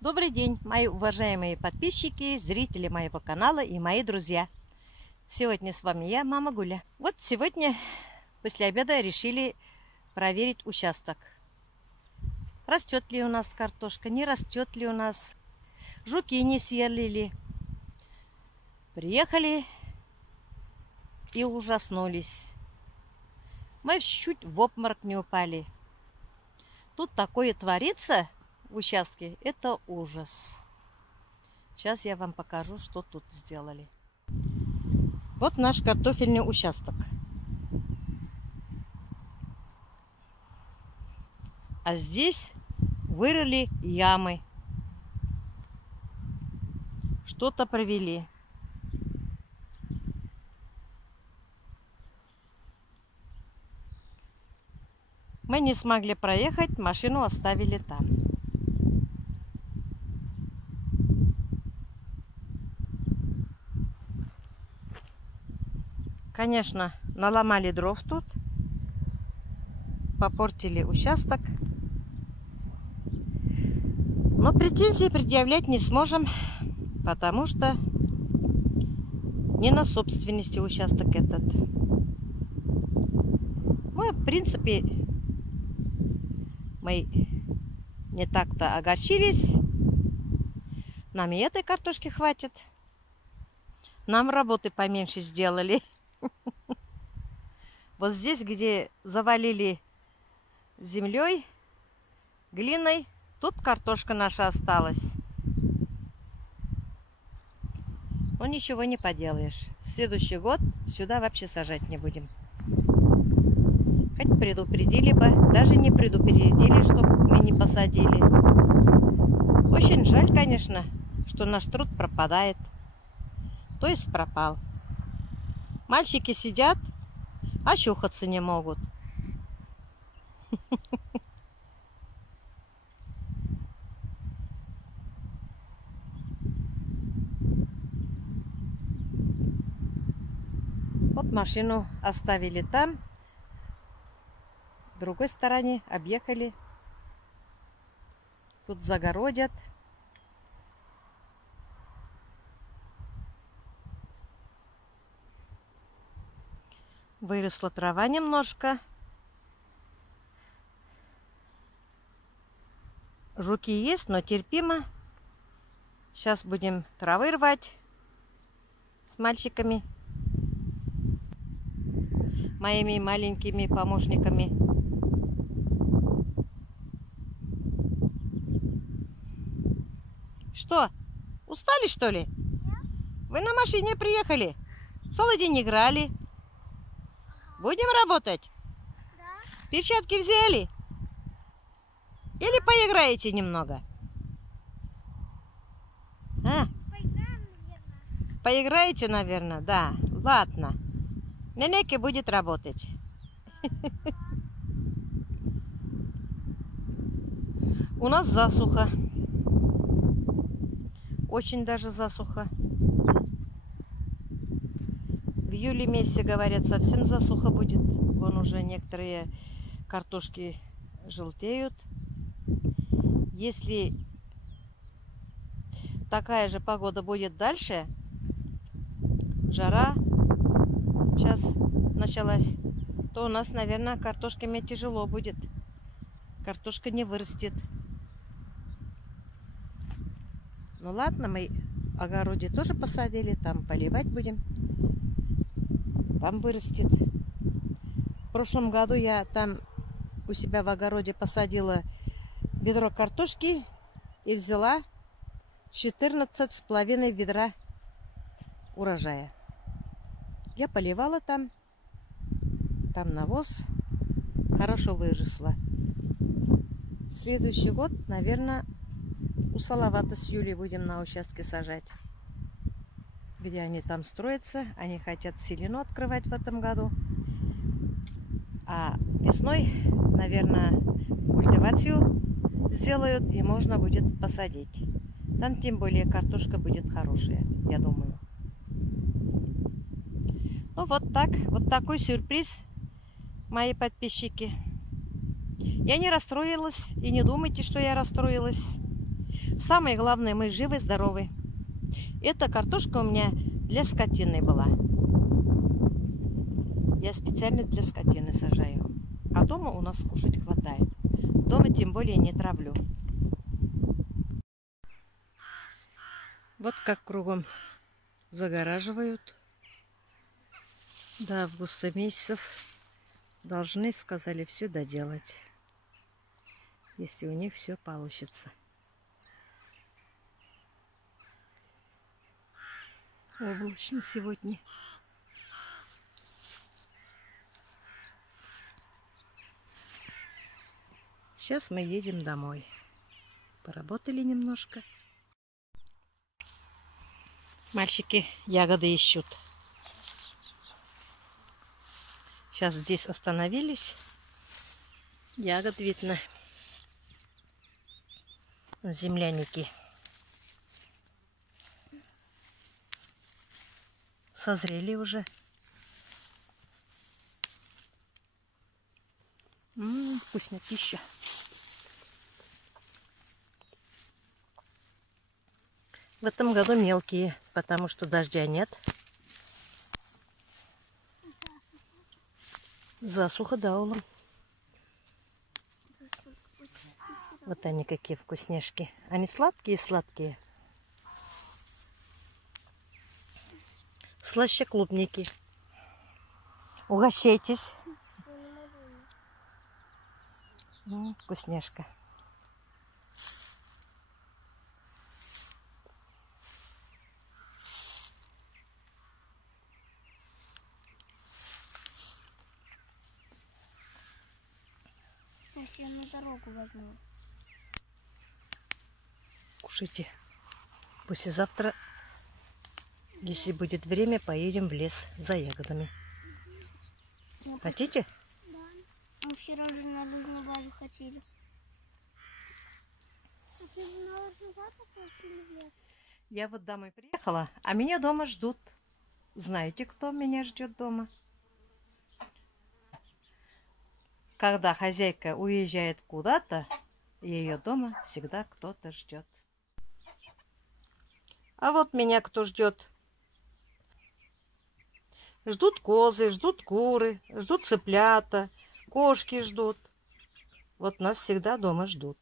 Добрый день, мои уважаемые подписчики, зрители моего канала и мои друзья. Сегодня с вами я, мама Гуля. Вот сегодня после обеда решили проверить участок. Растет ли у нас картошка, не растет ли у нас, жуки не съели ли. Приехали и ужаснулись. Мы чуть в обморок не упали. Тут такое творится в участке, это ужас. Сейчас я вам покажу, что тут сделали. Вот наш картофельный участок. А здесь вырыли ямы. Что-то провели. Мы не смогли проехать, машину оставили там. Конечно, наломали дров тут, попортили участок. Но претензий предъявлять не сможем, потому что не на собственности участок этот. Ну, в принципе, мы не так-то огорчились. Нам и этой картошки хватит. Нам работы поменьше сделали. Вот здесь, где завалили землей, глиной, тут картошка наша осталась. Но ничего не поделаешь. Следующий год сюда вообще сажать не будем. Хоть предупредили бы, даже не предупредили, чтобы мы не посадили. Очень жаль, конечно, что наш труд пропадает. То есть пропал. Мальчики сидят, очухаться не могут. Вот машину оставили там. В другой стороне объехали. Тут загородят. Выросла трава немножко. Жуки есть, но терпимо. Сейчас будем травы рвать с мальчиками, моими маленькими помощниками. Что, устали, что ли? Вы на машине приехали? Целый день играли. Будем работать? Да. Перчатки взяли? Или поиграете немного? А? Поиграем, наверное. Поиграете, наверное? Да. Ладно. Ненеки будет работать. У нас засуха. Очень даже засуха. В июле месяце, говорят, совсем засуха будет. Вон уже некоторые картошки желтеют. Если такая же погода будет дальше, жара сейчас началась, то у нас, наверное, картошками тяжело будет. Картошка не вырастет. Ну ладно, мы огороде тоже посадили, там поливать будем. Там вырастет. В прошлом году я там у себя в огороде посадила ведро картошки и взяла 14,5 ведра урожая. Я поливала там навоз, хорошо выросло. Следующий год, наверное, у Салавата с Юлей будем на участке сажать. Где они там строятся, они хотят селено открывать в этом году. А весной, наверное, культивацию сделают и можно будет посадить. Там тем более картошка будет хорошая, я думаю. Ну вот так, вот такой сюрприз, мои подписчики. Я не расстроилась, и не думайте, что я расстроилась. Самое главное, мы живы, здоровы. Эта картошка у меня для скотины была. Я специально для скотины сажаю. А дома у нас кушать хватает. Дома тем более не травлю. Вот как кругом загораживают. До августа месяцев должны, сказали, все доделать. Если у них все получится. Облачно сегодня. Сейчас мы едем домой. Поработали немножко. Мальчики ягоды ищут. Сейчас здесь остановились. Ягод видно. Земляники. Созрели уже. Вкуснятища. В этом году мелкие, потому что дождя нет. Засуха, да, улом. Вот они какие вкусняшки. Они сладкие-сладкие. Слаще клубники. Угощайтесь. Вкусняшка. Сейчас я на дорогу возьму. Кушайте. Послезавтра, если будет время, поедем в лес за ягодами. Хотите? Да. Мы вчера же на лыжную базу хотели. А ты же на лыжную базу пошли? Я вот домой приехала, а меня дома ждут. Знаете, кто меня ждет дома? Когда хозяйка уезжает куда-то, ее дома всегда кто-то ждет. А вот меня кто ждет? Ждут козы, ждут куры, ждут цыплята, кошки ждут. Вот нас всегда дома ждут.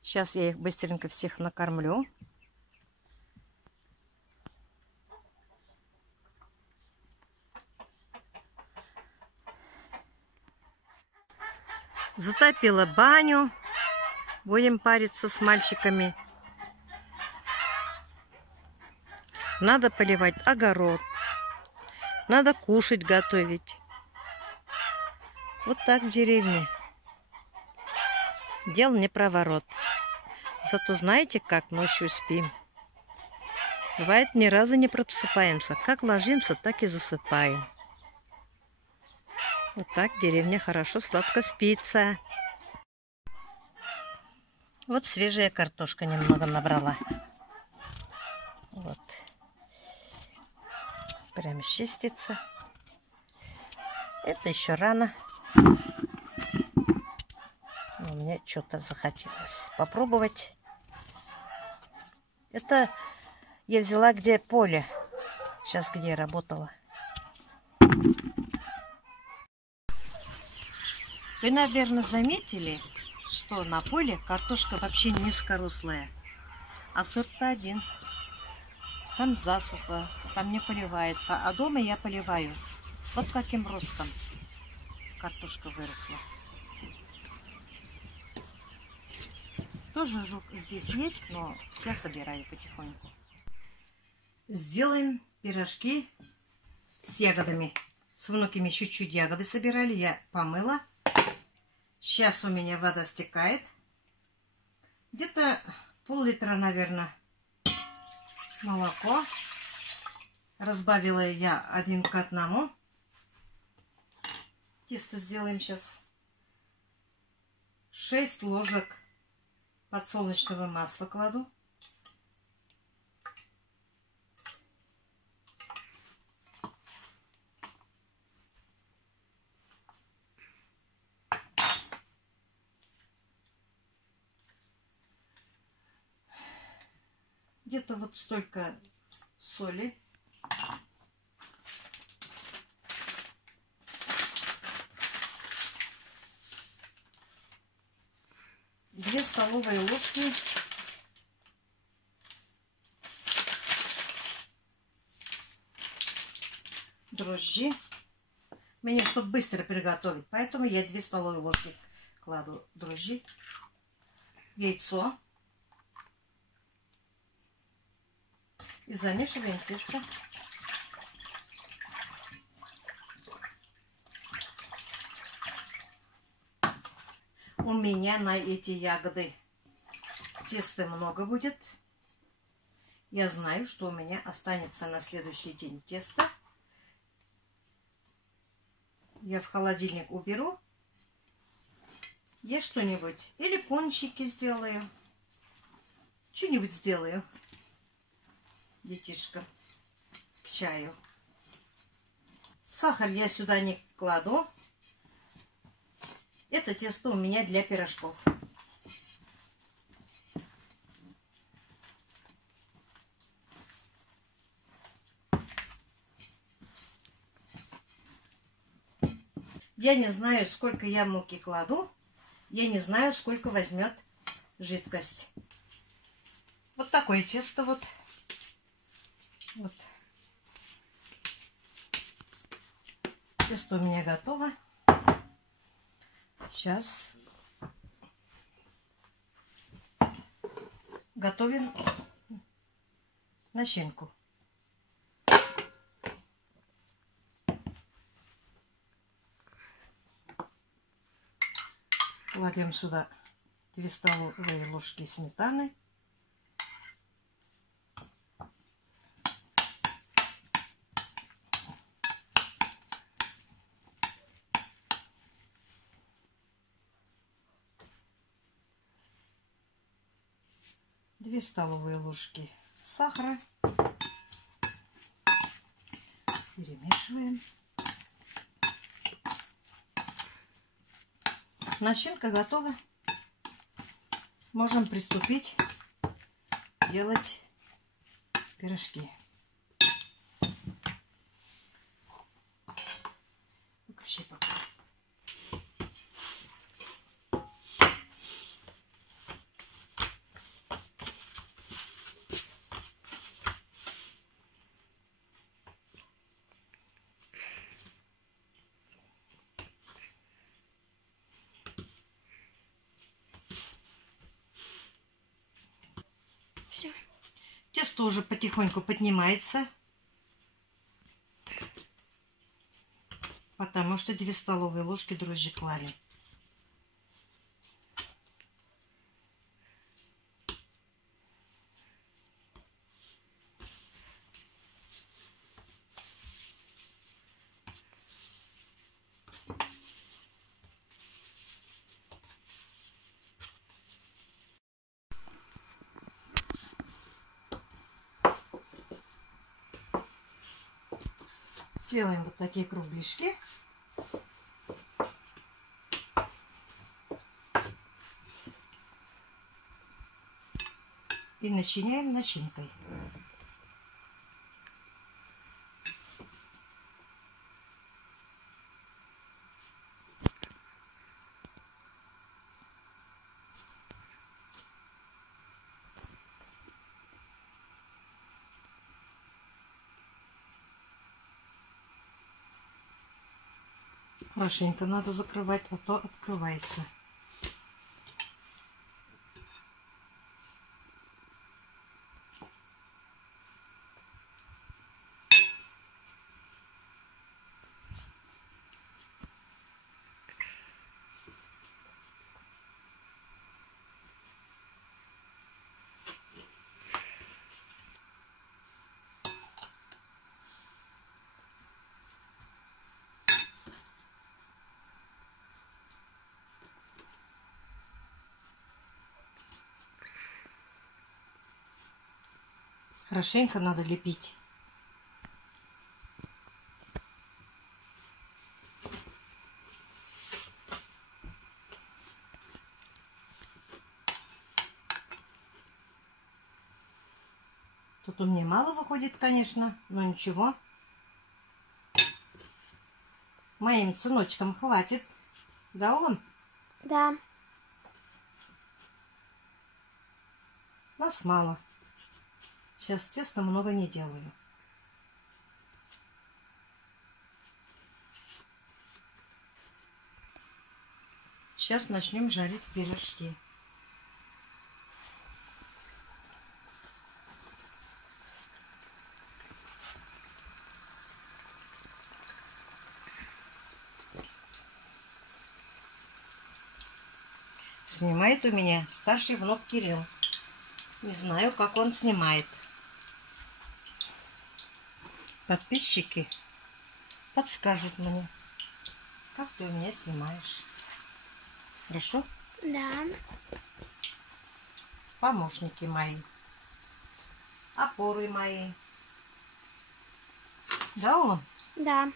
Сейчас я их быстренько всех накормлю. Затопила баню. Будем париться с мальчиками. Надо поливать огород. Надо кушать готовить. Вот так в деревне. Дел не проворот. Зато знаете, как ночью спим? Бывает, ни разу не просыпаемся. Как ложимся, так и засыпаем. Вот так в деревне хорошо сладко спится. Вот свежая картошка немного набрала. Вот. Прям чистится. Это еще рано. Но мне что-то захотелось попробовать. Это я взяла где поле. Сейчас где я работала. Вы, наверное, заметили, что на поле картошка вообще низкорослая, а сорт-то один. Там засуха, там не поливается, а дома я поливаю. Вот каким ростом картошка выросла. Тоже жук здесь есть, но я собираю потихоньку. Сделаем пирожки с ягодами. С внуками чуть-чуть ягоды собирали, я помыла. Сейчас у меня вода стекает. Где-то пол-литра, наверное, молоко. Разбавила я 1 к 1. Тесто сделаем сейчас. 6 ложек подсолнечного масла кладу. Где-то вот столько соли. 2 столовые ложки дрожжи. Мне чтобы быстро приготовить, поэтому я 2 столовые ложки кладу дрожжи, яйцо и замешиваем тесто. У меня на эти ягоды теста много будет. Я знаю, что у меня останется на следующий день тесто. Я в холодильник уберу. Я что-нибудь или пончики сделаю. Что-нибудь сделаю детишкам к чаю. Сахар я сюда не кладу. Это тесто у меня для пирожков. Я не знаю, сколько я муки кладу. Я не знаю, сколько возьмет жидкость. Вот такое тесто вот. Вот. Тесто у меня готово. Сейчас готовим начинку. Кладем сюда 2 столовые ложки сметаны. Две столовые ложки сахара. Перемешиваем. Начинка готова. Можем приступить делать пирожки. Выключи пока. Все. Тесто уже потихоньку поднимается, потому что 2 столовые ложки дрожжи клали. Сделаем вот такие кругляшки. И начиняем начинкой. Хорошенько надо закрывать, а то открывается. Хорошенько надо лепить. Тут у меня мало выходит, конечно, но ничего. Моим сыночкам хватит. Да, он? Да. Нас мало. Сейчас теста много не делаю. Сейчас начнем жарить пирожки. Снимает у меня старший внук Кирилл. Не знаю, как он снимает. Подписчики подскажут мне, как ты у меня снимаешь. Хорошо? Да. Помощники мои. Опоры мои. Да, Улан? Да.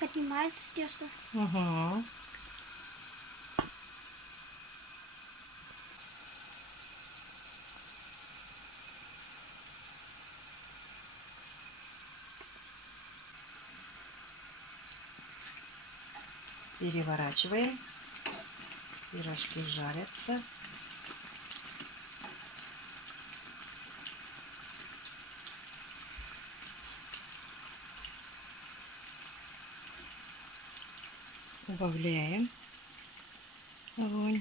Поднимается тесто. Угу. Переворачиваем. Пирожки жарятся. Убавляем огонь.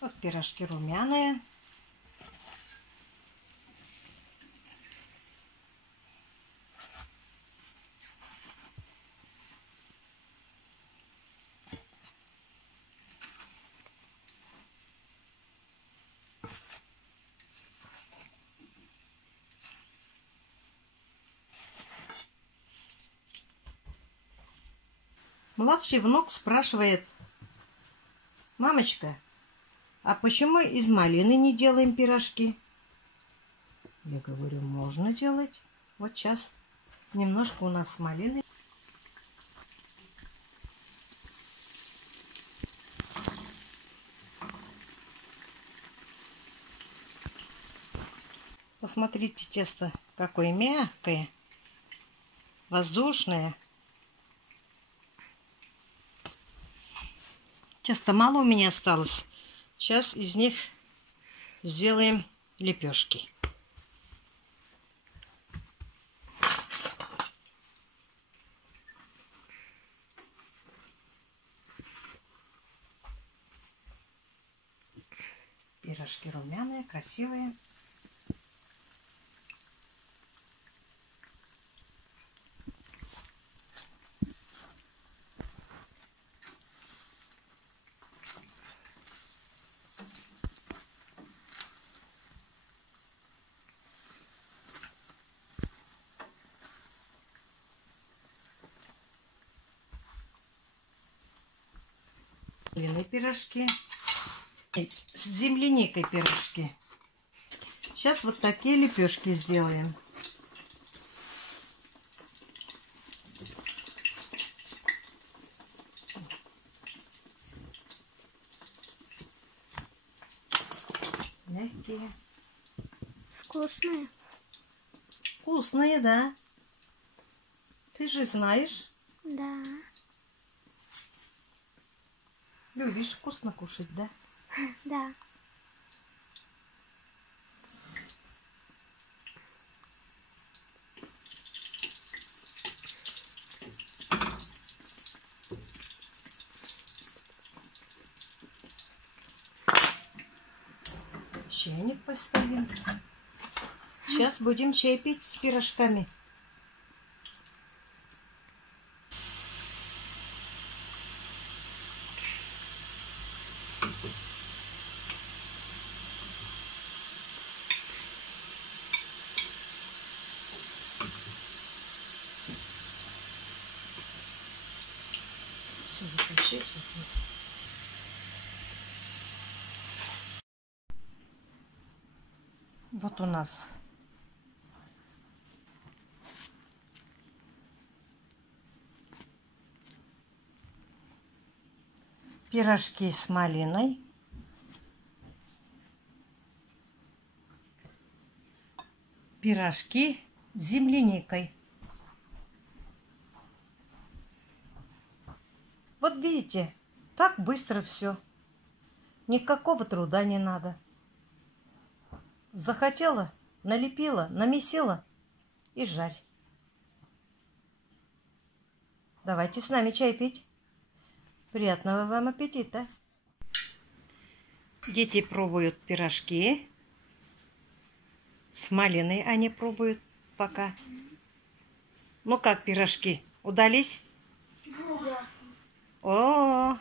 Вот пирожки румяные. Младший внук спрашивает: мамочка, а почему из малины не делаем пирожки? Я говорю, можно делать. Вот сейчас немножко у нас малины. Посмотрите, тесто какое мягкое, воздушное. Теста мало у меня осталось. Сейчас из них сделаем лепешки. Пирожки румяные, красивые. Длинные пирожки. С земляникой пирожки. Сейчас вот такие лепешки сделаем. Мягкие. Вкусные. Вкусные, да. Ты же знаешь. Да. Любишь вкусно кушать, да? Да. Чайник поставим. Сейчас будем чай пить с пирожками. Все, выключи сейчас. Вот у нас Пирожки с малиной. Пирожки с земляникой. Вот видите, так быстро все. Никакого труда не надо. Захотела, налепила, намесила и жарь. Давайте с нами чай пить. Приятного вам аппетита. Дети пробуют пирожки. С малиной они пробуют пока. Ну как пирожки? Удались? О,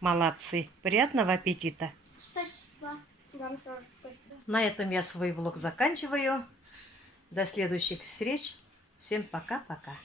молодцы. Приятного аппетита. Спасибо. Вам тоже спасибо. На этом я свой влог заканчиваю. До следующих встреч. Всем пока-пока.